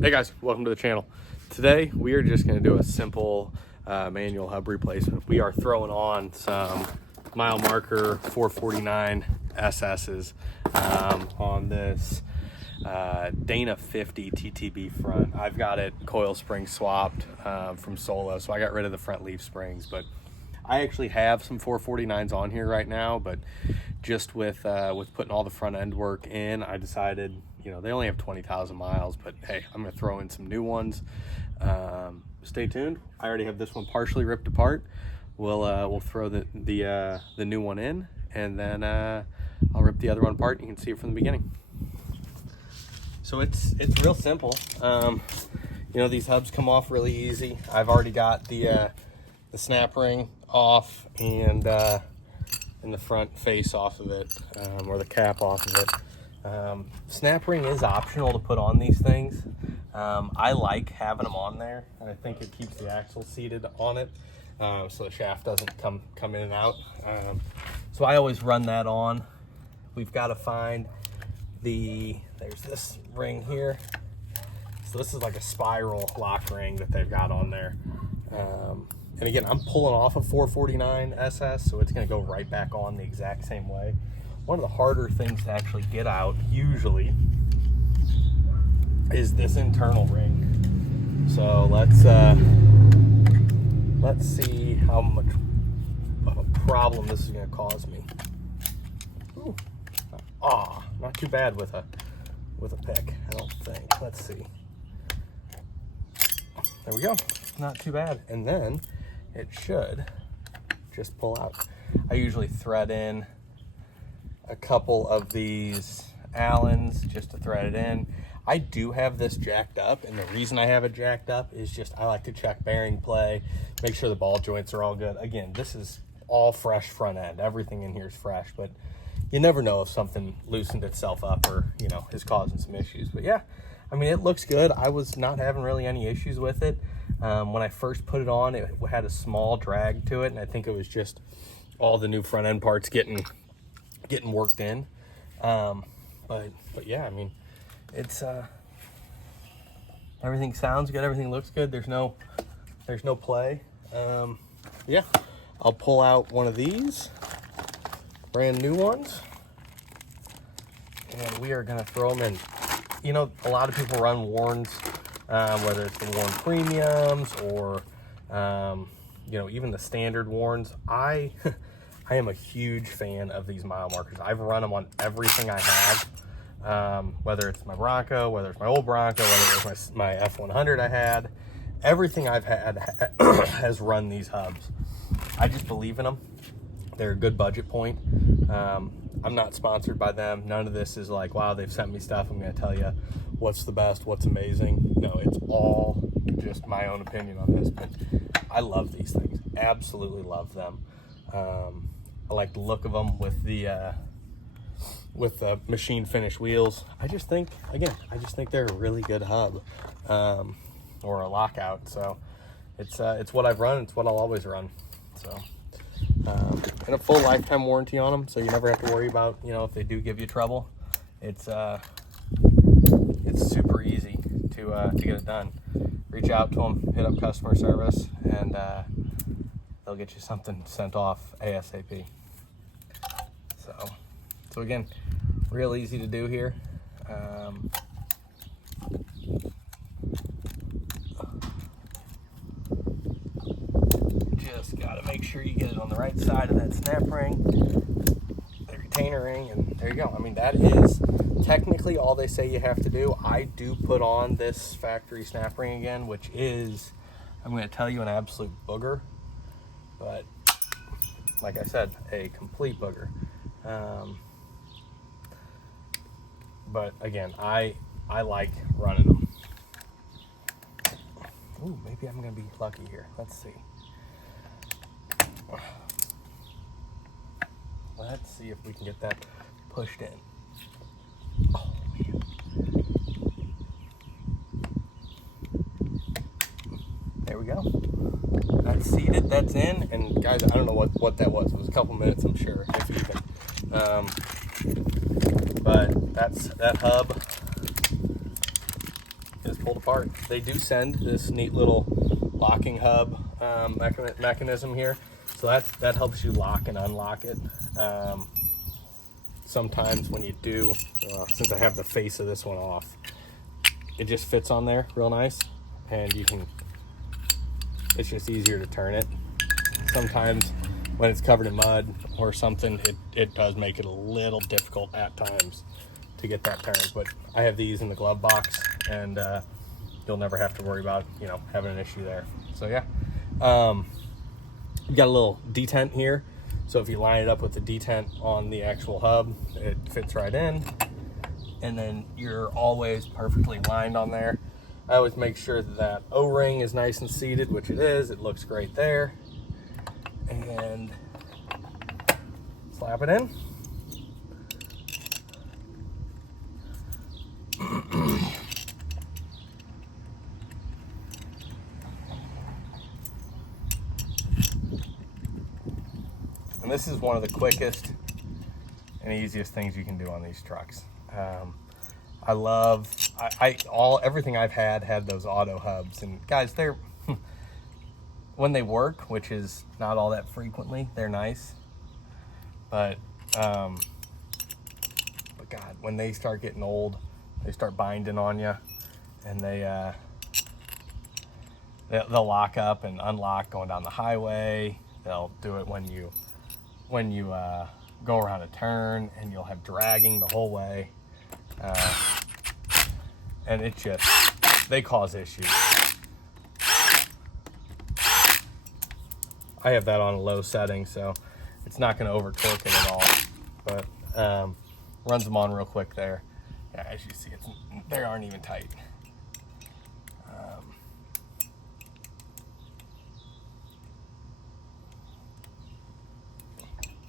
Hey guys, welcome to the channel. Today we are just going to do a simple manual hub replacement. We are throwing on some mile marker 449 SS's on this Dana 50 TTB front. I've got it coil spring swapped from Solo, so I got rid of the front leaf springs, but I actually have some 449s on here right now, but just with putting all the front end work in, I decided, you know, they only have 20,000 miles, but hey, I'm gonna throw in some new ones. Stay tuned. I already have this one partially ripped apart. We'll throw the new one in, and then I'll rip the other one apart. And you can see it from the beginning. So it's real simple. You know, these hubs come off really easy. I've already got the snap ring off and the front face off of it, or the cap off of it. Snap ring is optional to put on these things. I like having them on there, and I think it keeps the axle seated on it, so the shaft doesn't come in and out. So I always run that on. We've got to find there's this ring here. So this is like a spiral lock ring that they've got on there. And again, I'm pulling off a 449 SS, so it's gonna go right back on the exact same way. One of the harder things to actually get out, usually, is this internal ring. So let's see how much of a problem this is gonna cause me. Ooh. Not too bad with a pick, I don't think. Let's see. There we go. Not too bad. And then it should just pull out. I usually thread in a couple of these Allens just to thread it in. I do have this jacked up, and the reason I have it jacked up is just I like to check bearing play, make sure the ball joints are all good. Again, this is all fresh front end. Everything in here is fresh, but you never know if something loosened itself up or, you know, is causing some issues. But yeah, I mean, it looks good. I was not having really any issues with it. When I first put it on, it had a small drag to it, and I think it was just all the new front end parts getting worked in. But yeah, I mean, it's everything sounds good, everything looks good. There's no play. Yeah, I'll pull out one of these brand new ones, and we are gonna throw them in. You know, a lot of people run Warns, whether it's the Warn Premiums or, you know, even the standard Warns. I am a huge fan of these mile markers. I've run them on everything I have, whether it's my Bronco, whether it's my old Bronco, whether it's my F100 I had. Everything I've had has run these hubs. I just believe in them. They're a good budget point. I'm not sponsored by them. None of this is like, wow, they've sent me stuff, I'm gonna tell you what's the best, what's amazing. No, it's all just my own opinion on this, but I love these things. Absolutely love them. I like the look of them with the machine finish wheels. I just think they're a really good hub, or a lockout. So it's what I've run, it's what I'll always run. So and a full lifetime warranty on them, so you never have to worry about, you know, if they do give you trouble. It's super easy to get it done. Reach out to them, hit up customer service, and they'll get you something sent off ASAP. So again, real easy to do here. Just gotta make sure you get it on the right side of that snap ring, the retainer ring, and there you go. I mean, that is technically all they say you have to do. I do put on this factory snap ring again, which is, I'm gonna tell you, an absolute booger, but like I said, a complete booger. But again, I like running them. Ooh, maybe I'm gonna be lucky here. Let's see. Let's see if we can get that pushed in. Oh, man. There we go. That's seated, that's in, and guys, I don't know what that was. It was a couple minutes, I'm sure, if even. But that hub is pulled apart. They do send this neat little locking hub mechanism here, so that helps you lock and unlock it. Sometimes when you do, since I have the face of this one off, it just fits on there real nice, and it's just easier to turn it. Sometimes when it's covered in mud or something, it does make it a little difficult at times to get that turned. But I have these in the glove box, and you'll never have to worry about, having an issue there. So yeah, you've got a little detent here. So if you line it up with the detent on the actual hub, it fits right in, and then you're always perfectly lined on there. I always make sure that O-ring is nice and seated, which it is. It looks great there. And slap it in. And this is one of the quickest and easiest things you can do on these trucks. I love everything I've had those auto hubs, and guys, they're when they work, which is not all that frequently, they're nice. But God, when they start getting old, they start binding on you, and they'll lock up and unlock going down the highway. They'll do it when you go around a turn, and you'll have dragging the whole way, and they cause issues. I have that on a low setting, so it's not going to over torque it at all, but runs them on real quick there. Yeah, as you see, they aren't even tight.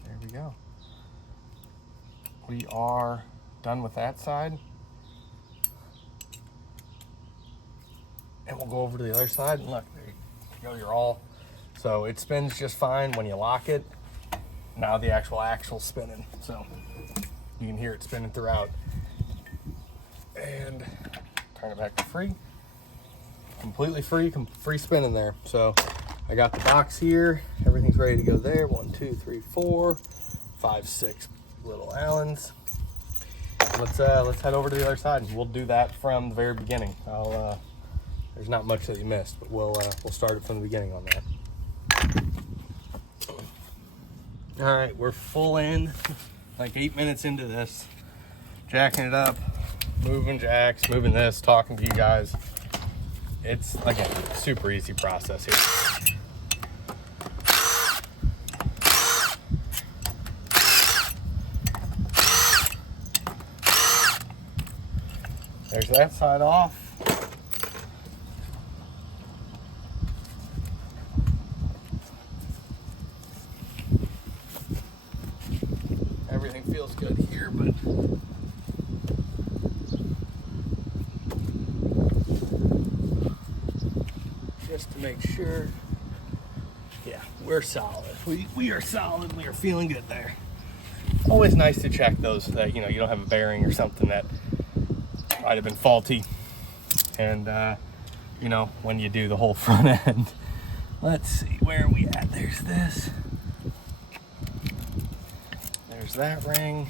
There we go. We are done with that side, and we'll go over to the other side, and look, there you go, you're all. So it spins just fine when you lock it. Now the actual axle's spinning, so you can hear it spinning throughout. And turn it back to free. Completely free spinning there. So I got the box here. Everything's ready to go there. 1, 2, 3, 4, 5, 6 little Allens. Let's head over to the other side, and we'll do that from the very beginning. There's not much that you missed, but we'll start it from the beginning on that. All right, we're full in, like 8 minutes into this, jacking it up, moving jacks, moving this, talking to you guys. It's like a super easy process here. There's that side off. Everything feels good here, but just to make sure, yeah, we're solid. We are solid. We are feeling good there. Always nice to check those that you don't have a bearing or something that might have been faulty, and when you do the whole front end. Let's see, where are we at? There's this. There's that ring.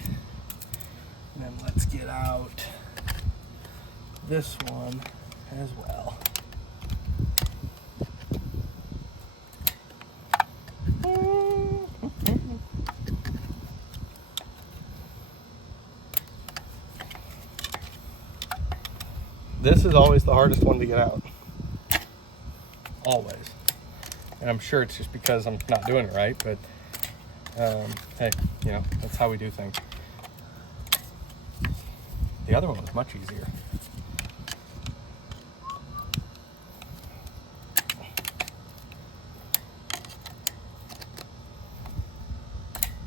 And then let's get out this one as well. This is always the hardest one to get out. Always. And I'm sure it's just because I'm not doing it right, but hey, that's how we do things. The other one was much easier.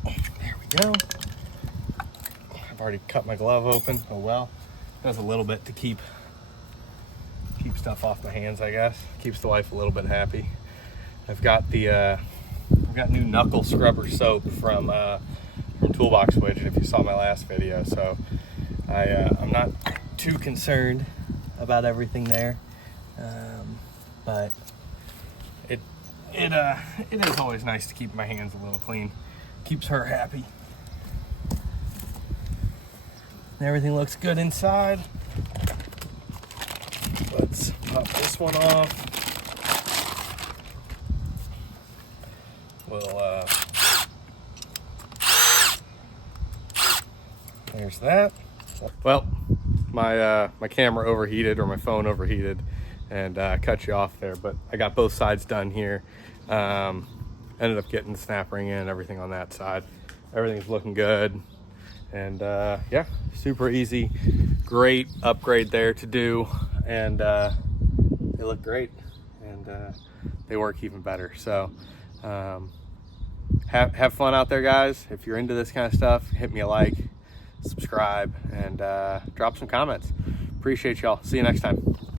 There we go. I've already cut my glove open. Oh well. Does a little bit to keep stuff off my hands, I guess. Keeps the wife a little bit happy. I've got new knuckle scrubber soap from Toolbox Widget, if you saw my last video. So I'm not too concerned about everything there. But it is always nice to keep my hands a little clean. Keeps her happy. And everything looks good inside. Let's pop this one off. We'll there's that. Well, my camera overheated, or my phone overheated, and cut you off there, but I got both sides done here. Ended up getting the snap ring in and everything on that side. Everything's looking good, and yeah, super easy. Great upgrade there to do, and they look great, and they work even better. So have fun out there, guys. If you're into this kind of stuff, hit me a like, subscribe, and drop some comments. Appreciate y'all. See you next time.